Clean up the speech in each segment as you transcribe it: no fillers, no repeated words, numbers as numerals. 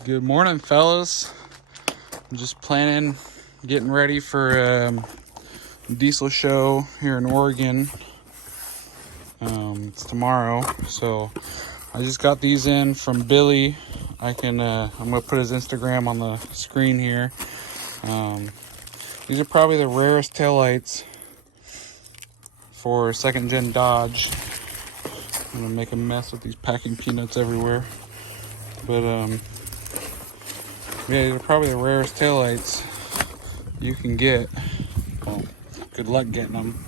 Good morning, fellas. I'm just getting ready for a diesel show here in Oregon. It's tomorrow, so I just got these in from Billy. I'm gonna put his Instagram on the screen here. These are probably the rarest taillights for second gen Dodge. I'm gonna make a mess with these packing peanuts everywhere, but yeah, these are probably the rarest taillights you can get. Well, good luck getting them.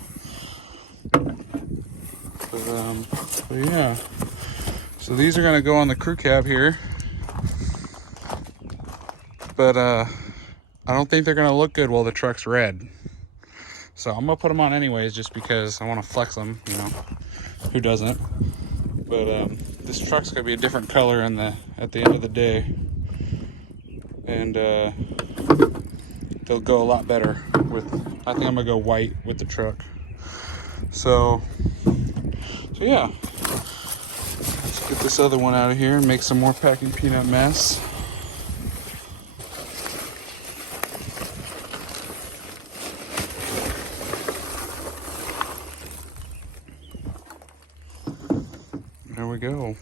But yeah. So these are gonna go on the crew cab here. But I don't think they're gonna look good while the truck's red. So I'm gonna put them on anyways, just because I want to flex them. You know, who doesn't? But this truck's gonna be a different color at the end of the day, and they'll go a lot better with. I think I'm gonna go white with the truck. So yeah, let's get this other one out of here and make some more packing peanut mess. There we go.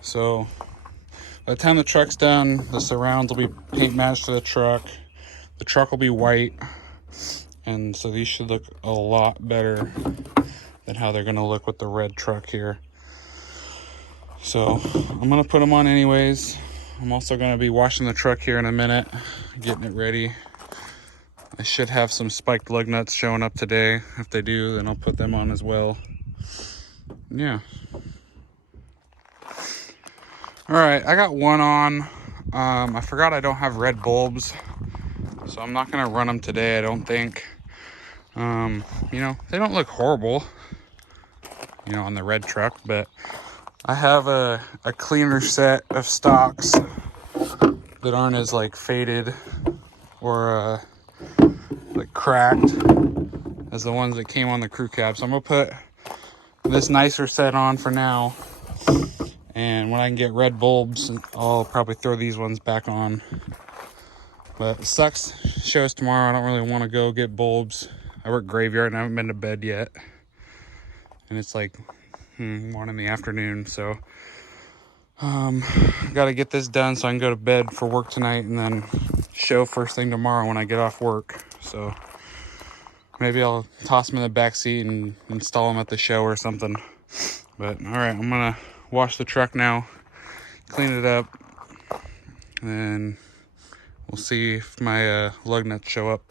So by the time the truck's done, the surrounds will be paint matched to the truck. The truck will be white, and so these should look a lot better than how they're gonna look with the red truck here. So I'm gonna put them on anyways. I'm also gonna be washing the truck here in a minute, getting it ready. I should have some spiked lug nuts showing up today. If they do, then I'll put them on as well. Yeah. All right, I got one on. I forgot I don't have red bulbs, so I'm not gonna run them today, I don't think. You know, they don't look horrible, you know, on the red truck, but I have a cleaner set of stocks that aren't as like faded or like cracked as the ones that came on the crew cab. So I'm gonna put this nicer set on for now, and when I can get red bulbs, I'll probably throw these ones back on. But it sucks, show's tomorrow. I don't really want to go get bulbs. I work graveyard and I haven't been to bed yet, and it's like 1 in the afternoon, so got to get this done so I can go to bed for work tonight, and then show first thing tomorrow when I get off work. So maybe I'll toss them in the back seat and install them at the show or something. But all right, I'm gonna wash the truck now, clean it up, and we'll see if my lug nuts show up.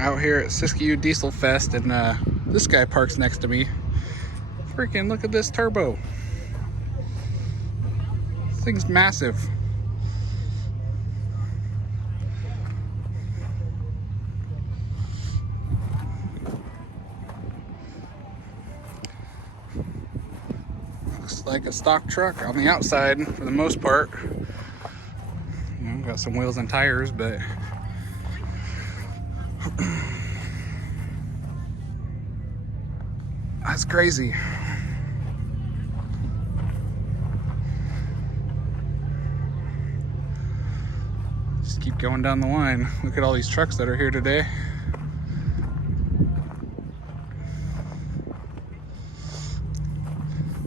Out here at Siskiyou Diesel Fest, and this guy parks next to me. Freaking look at this turbo. This thing's massive. like a stock truck on the outside for the most part. You know, got some wheels and tires, but that's crazy. Just keep going down the line. Look at all these trucks that are here today.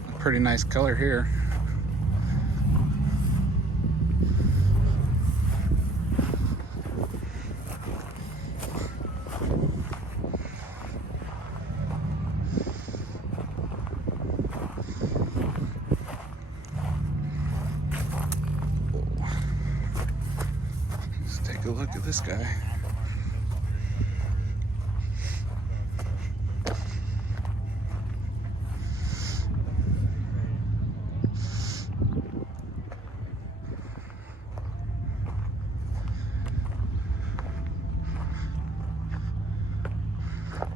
A pretty nice color here. Take a look at this guy.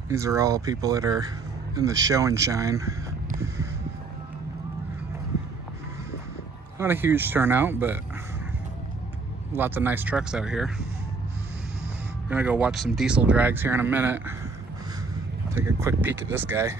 These are all people that are in the show and shine. Not a huge turnout, but lots of nice trucks out here. We're gonna go watch some diesel drags here in a minute. Take a quick peek at this guy.